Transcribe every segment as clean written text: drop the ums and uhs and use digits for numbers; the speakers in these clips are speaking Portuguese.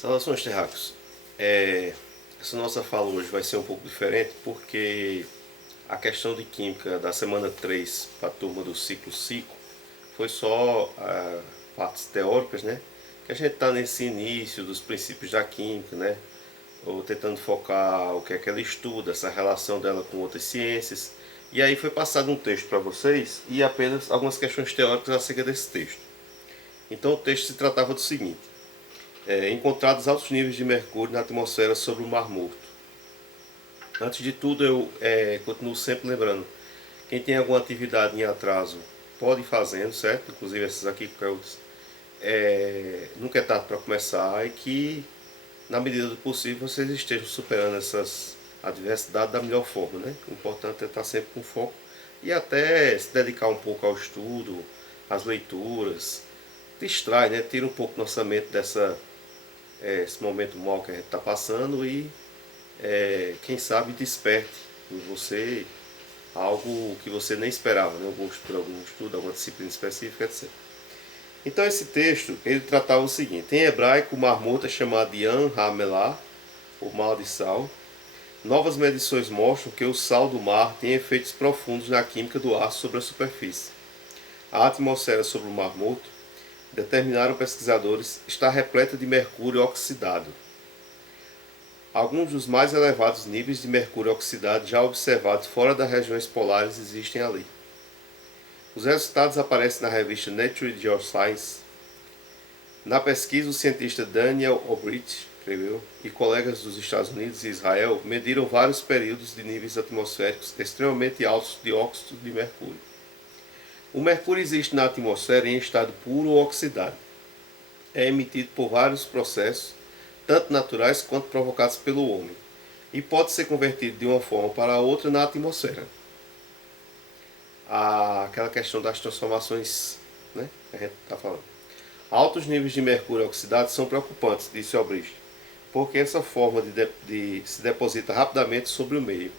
Saudações, terráqueos. Essa nossa fala hoje vai ser um pouco diferente porque a questão de química da semana 3 para a turma do ciclo 5 foi só partes teóricas, né? Que a gente está nesse início dos princípios da química, né? Ou tentando focar o que é que ela estuda, essa relação dela com outras ciências. E aí foi passado um texto para vocês e apenas algumas questões teóricas acerca desse texto. Então o texto se tratava do seguinte: encontrados altos níveis de mercúrio na atmosfera sobre o Mar Morto. Antes de tudo, eu continuo sempre lembrando, quem tem alguma atividade em atraso pode ir fazendo, certo? Inclusive essas aqui, qualquer outras. Nunca é tarde para começar e que, na medida do possível, vocês estejam superando essas adversidades da melhor forma, né? O importante é estar sempre com foco e até se dedicar um pouco ao estudo, às leituras. Distrai, né? Tira um pouco nossa mente esse momento mal que a gente está passando e quem sabe desperte em você algo que você nem esperava, né? O gosto por algum estudo, alguma disciplina específica, etc. Então esse texto, ele tratava o seguinte: em hebraico o Mar Morto é chamado de An HaMelah, o mar de sal. Novas medições mostram que o sal do mar tem efeitos profundos na química do ar sobre a superfície. A atmosfera sobre o Mar Morto, determinaram pesquisadores, está repleta de mercúrio oxidado. Alguns dos mais elevados níveis de mercúrio oxidado já observados fora das regiões polares existem ali. Os resultados aparecem na revista Nature Geoscience. Na pesquisa, o cientista Daniel Obrich e colegas dos Estados Unidos e Israel mediram vários períodos de níveis atmosféricos extremamente altos de óxido de mercúrio. O mercúrio existe na atmosfera em estado puro ou oxidado. É emitido por vários processos, tanto naturais quanto provocados pelo homem, e pode ser convertido de uma forma para outra na atmosfera. Aquela questão das transformações, né, que a gente está falando. Altos níveis de mercúrio oxidado são preocupantes, disse Obrist, porque essa forma se deposita rapidamente sobre o meio.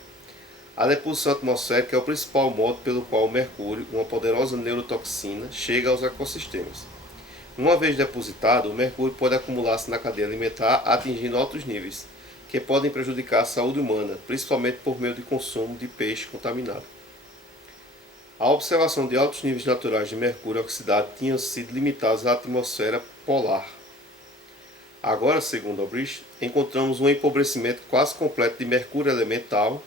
A deposição atmosférica é o principal modo pelo qual o mercúrio, uma poderosa neurotoxina, chega aos ecossistemas. Uma vez depositado, o mercúrio pode acumular-se na cadeia alimentar, atingindo altos níveis, que podem prejudicar a saúde humana, principalmente por meio de consumo de peixe contaminado. A observação de altos níveis naturais de mercúrio oxidado tinham sido limitados à atmosfera polar. Agora, segundo Obrist, encontramos um empobrecimento quase completo de mercúrio elemental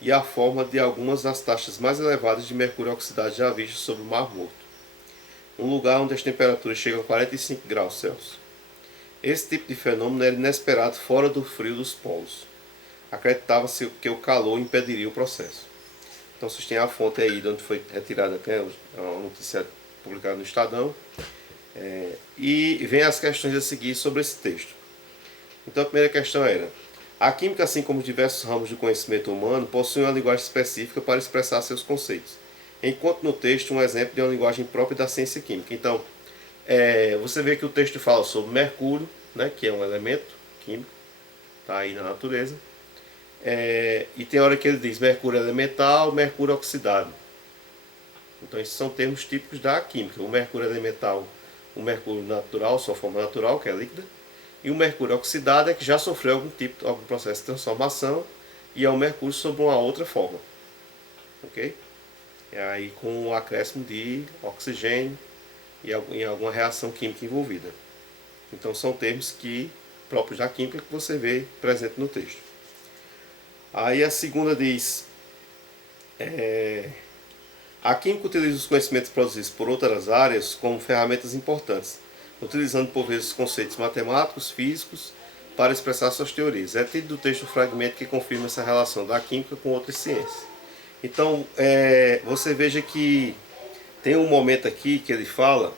e a forma de algumas das taxas mais elevadas de mercúrio oxidado já vistas sobre o Mar Morto, um lugar onde as temperaturas chegam a 45 graus Celsius. Esse tipo de fenômeno era inesperado fora do frio dos polos. Acreditava-se que o calor impediria o processo. Então vocês têm a fonte aí de onde foi retirada, uma notícia publicada no Estadão. E vem as questões a seguir sobre esse texto. Então a primeira questão era: a química, assim como diversos ramos do conhecimento humano, possui uma linguagem específica para expressar seus conceitos, enquanto no texto um exemplo de uma linguagem própria da ciência química. Então, você vê que o texto fala sobre mercúrio, né, que é um elemento químico, está aí na natureza, e tem hora que ele diz mercúrio elemental, mercúrio oxidado. Então esses são termos típicos da química. O mercúrio elemental, o mercúrio natural, sua forma natural, que é líquida, e o mercúrio oxidado é que já sofreu algum processo de transformação e é o mercúrio sob uma outra forma. Ok? É aí com o acréscimo de oxigênio e em alguma reação química envolvida. Então são termos próprios da química que você vê presente no texto. Aí a segunda diz: a química utiliza os conhecimentos produzidos por outras áreas como ferramentas importantes, utilizando por vezes conceitos matemáticos, físicos, para expressar suas teorias. É tido do texto um fragmento que confirma essa relação da química com outras ciências. Então, você veja que tem um momento aqui que ele fala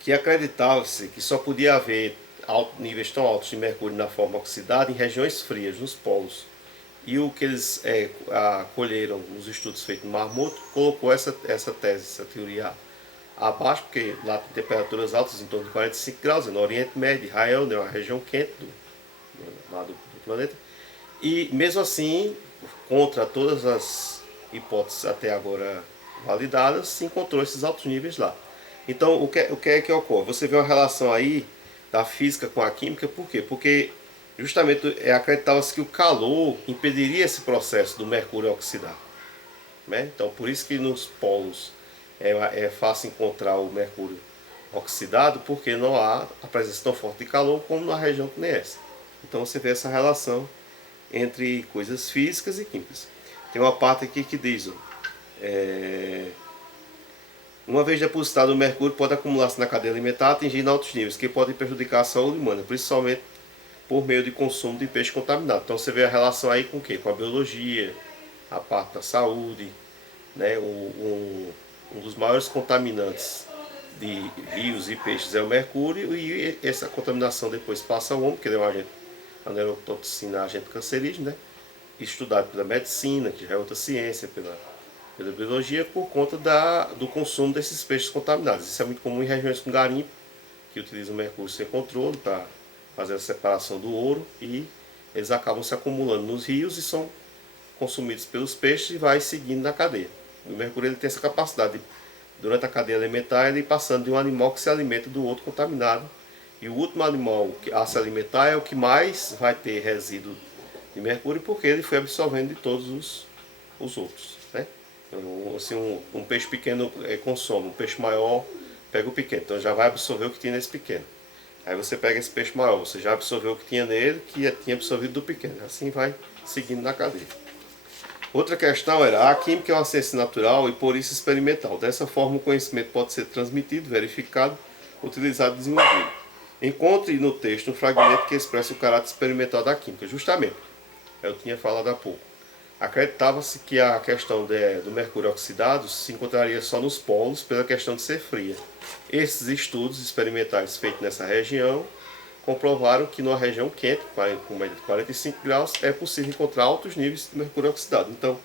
que acreditava-se que só podia haver níveis tão altos de mercúrio na forma oxidada em regiões frias, nos polos. E o que eles colheram nos estudos feitos no Mar Morto colocou essa tese, essa teoria abaixo, porque lá tem temperaturas altas em torno de 45 graus, no Oriente Médio, Israel, né, uma região quente do planeta. E mesmo assim, contra todas as hipóteses até agora validadas, se encontrou esses altos níveis lá. Então, o que é que ocorre? Você vê uma relação aí, da física com a química. Por quê? Porque justamente acreditava-se que o calor impediria esse processo do mercúrio oxidar, né? Então por isso que nos polos é fácil encontrar o mercúrio oxidado, porque não há a presença tão forte de calor como na região que nem essa. Então você vê essa relação entre coisas físicas e químicas. Tem uma parte aqui que diz: uma vez depositado, o mercúrio pode acumular-se na cadeia alimentar, atingindo altos níveis, que podem prejudicar a saúde humana, principalmente por meio de consumo de peixe contaminado. Então você vê a relação aí com o quê? Com a biologia, a parte da saúde, né? Um dos maiores contaminantes de rios e peixes é o mercúrio, e essa contaminação depois passa ao homem, porque ele é um agente, a neurotoxina, agente cancerígeno, né? Estudado pela medicina, que já é outra ciência, pela biologia, por conta do consumo desses peixes contaminados. Isso é muito comum em regiões com garimpo, que utilizam o mercúrio sem controle para fazer a separação do ouro, e eles acabam se acumulando nos rios e são consumidos pelos peixes e vai seguindo na cadeia. O mercúrio ele tem essa capacidade de, durante a cadeia alimentar, ele ir passando de um animal que se alimenta do outro contaminado, e o último animal a se alimentar é o que mais vai ter resíduo de mercúrio, porque ele foi absorvendo de todos os outros, né? Então, assim, um peixe pequeno consome, um peixe maior pega o pequeno, então já vai absorver o que tinha nesse pequeno. Aí você pega esse peixe maior, você já absorveu o que tinha nele, que tinha absorvido do pequeno. Assim vai seguindo na cadeia. Outra questão era: a química é uma ciência natural e por isso experimental. Dessa forma o conhecimento pode ser transmitido, verificado, utilizado e desenvolvido. Encontre no texto um fragmento que expressa o caráter experimental da química. Justamente, eu tinha falado há pouco. Acreditava-se que a questão do mercúrio oxidado se encontraria só nos polos pela questão de ser fria. Esses estudos experimentais feitos nessa região comprovaram que numa região quente, com média de 45 graus, é possível encontrar altos níveis de mercúrio oxidado. Então,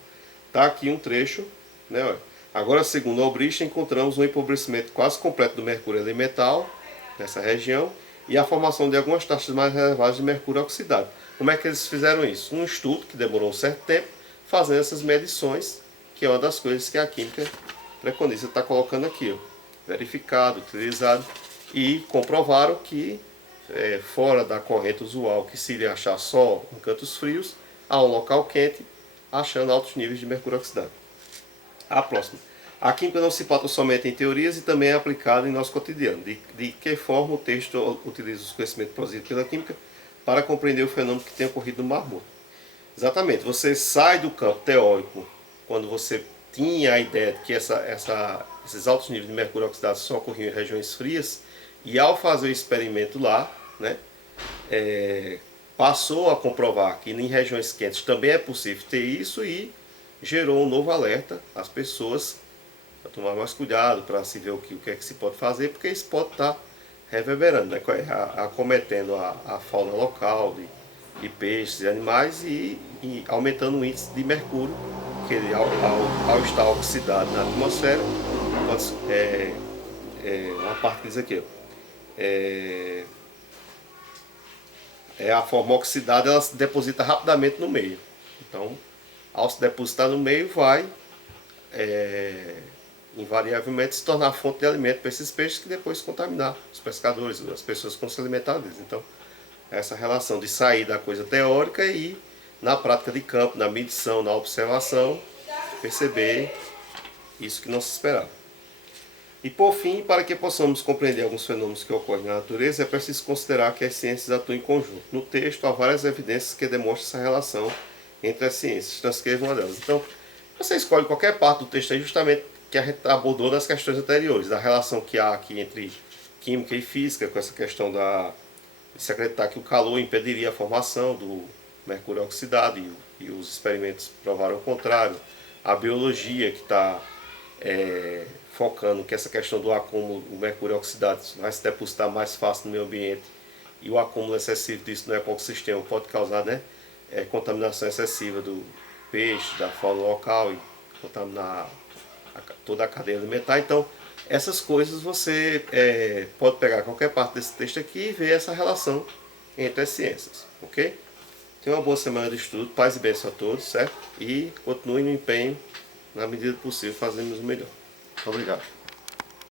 está aqui um trecho, né? Agora, segundo Obrist, encontramos um empobrecimento quase completo do mercúrio elemental nessa região e a formação de algumas taxas mais elevadas de mercúrio oxidado. Como é que eles fizeram isso? Um estudo que demorou um certo tempo, fazendo essas medições, que é uma das coisas que a química preconiza estar colocando aqui, ó. Verificado, utilizado, e comprovaram que fora da corrente usual, que se iria achar só em cantos frios, há um local quente, achando altos níveis de mercúrio oxidado. A próxima. A química não se pauta somente em teorias e também é aplicada em nosso cotidiano. De que forma o texto utiliza os conhecimentos produzidos pela química para compreender o fenômeno que tem ocorrido no Mar Morto? Exatamente, você sai do campo teórico quando você tinha a ideia de que esses altos níveis de mercúrio oxidado só ocorriam em regiões frias, e ao fazer o experimento lá, né, passou a comprovar que em regiões quentes também é possível ter isso, e gerou um novo alerta às pessoas para tomar mais cuidado, para se ver o que é que se pode fazer, porque isso pode estar reverberando, né, acometendo a fauna local de peixes e animais, e aumentando o índice de mercúrio, que ele, ao estar oxidado na atmosfera, uma parte que diz aqui, a forma oxidada, ela se deposita rapidamente no meio. Então, ao se depositar no meio, vai invariavelmente se tornar fonte de alimento para esses peixes, que depois contaminar os pescadores, as pessoas que vão se alimentar deles. Então, essa relação de sair da coisa teórica e ir na prática de campo, na medição, na observação, perceber isso que não se esperava. E por fim, para que possamos compreender alguns fenômenos que ocorrem na natureza, é preciso considerar que as ciências atuam em conjunto. No texto há várias evidências que demonstram essa relação entre as ciências. Transcreva uma delas. Então, você escolhe qualquer parte do texto aí, justamente que a gente abordou nas questões anteriores, da relação que há aqui entre química e física, com essa questão de se acreditar que o calor impediria a formação do mercúrio oxidado, e os experimentos provaram o contrário. A biologia, que está focando que essa questão do acúmulo, o mercúrio oxidado vai se depositar mais fácil no meio ambiente, e o acúmulo excessivo disso no ecossistema pode causar, né, contaminação excessiva do peixe, da fauna local, e contaminar toda a cadeia alimentar. Então, essas coisas você pode pegar qualquer parte desse texto aqui e ver essa relação entre as ciências, ok? Tenha uma boa semana de estudo, paz e bênção a todos, certo? E continue no empenho, na medida do possível, fazemos o melhor. Muito obrigado.